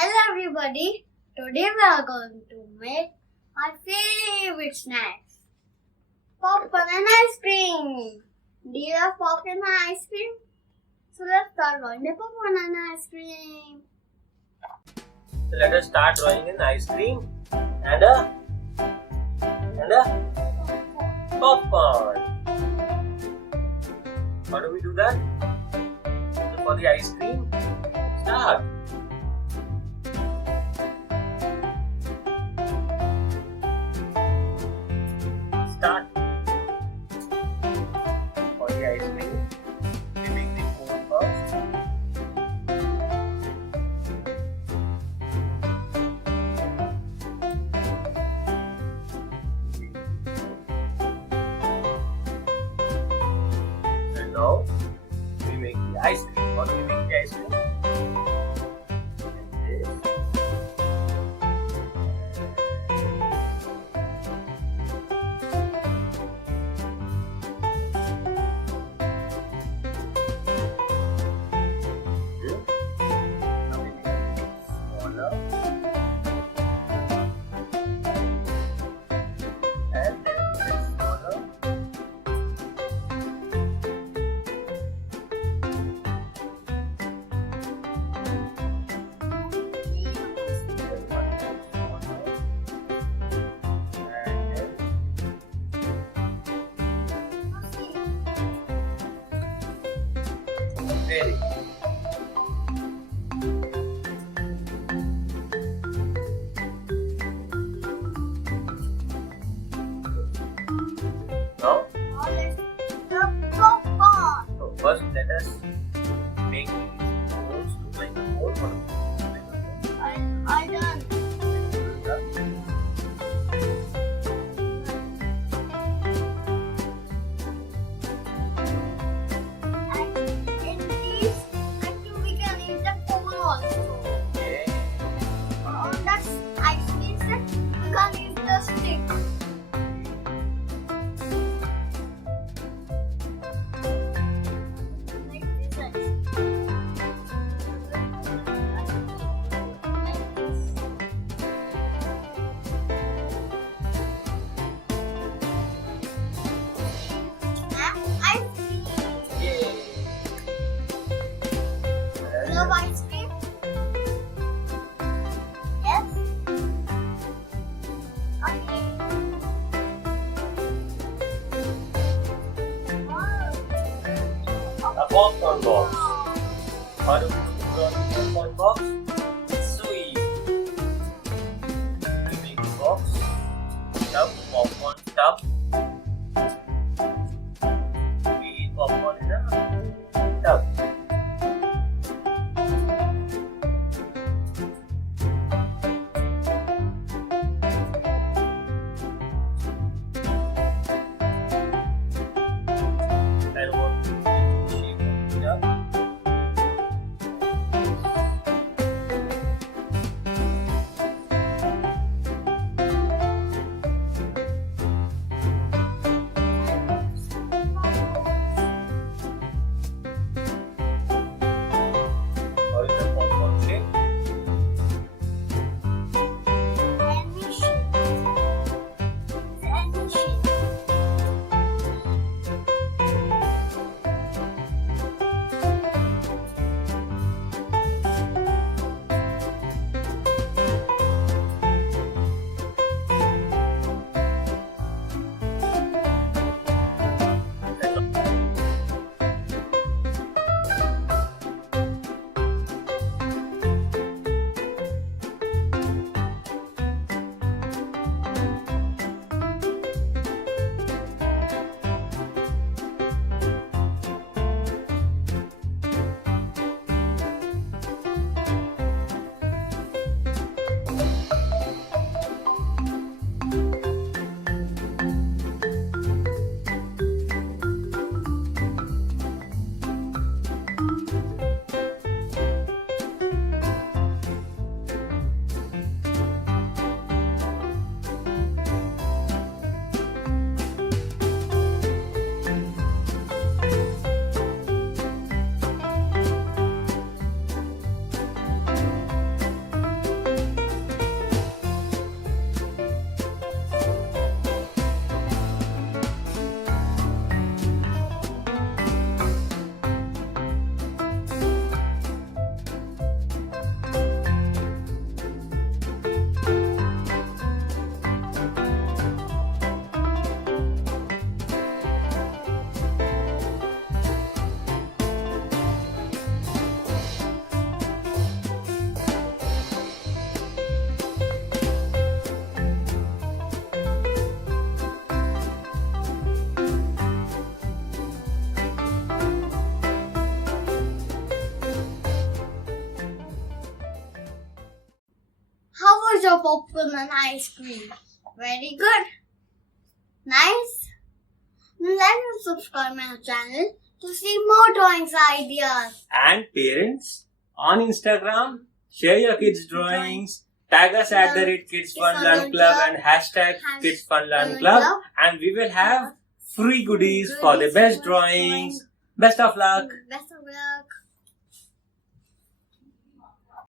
Hello everybody, today we are going to make my favorite snacks, popcorn and ice cream. Do you love popcorn and ice cream? So let's start drawing the popcorn and ice cream. So let us start drawing an ice cream and a popcorn. How do we do that? So for the ice cream, start. Start. For the ice cream, we make the cone first. And now we make the ice cream. How do we make the ice cream? Like this. Now we make it smaller. And then it's smaller. Very good. Now, Now let's make the popcorn. so first let us make these holes look like a hole. What look like a hole? I done. And in these, actually we can use the cone also. Okay. On that ice cream set, we can use the stick. Like this one. Like this. And ice cream. Yay. Love ice cream? Yes? Okay. Wow. A popcorn box. How do we draw the popcorn box? So easy. We make the box. Tub, popcorn tub. We eat popcorn in a tub. And what is the shape of the tub? was your popcorn and ice cream? Very good. Nice. Like and subscribe my channel to see more drawings ideas. And parents, on Instagram, share your kids' drawings. Tag us at the Kids Fun Learn Club and hashtag Kids Fun Learn Club, and we will have free goodies for the best drawings. Best of luck. Best of luck.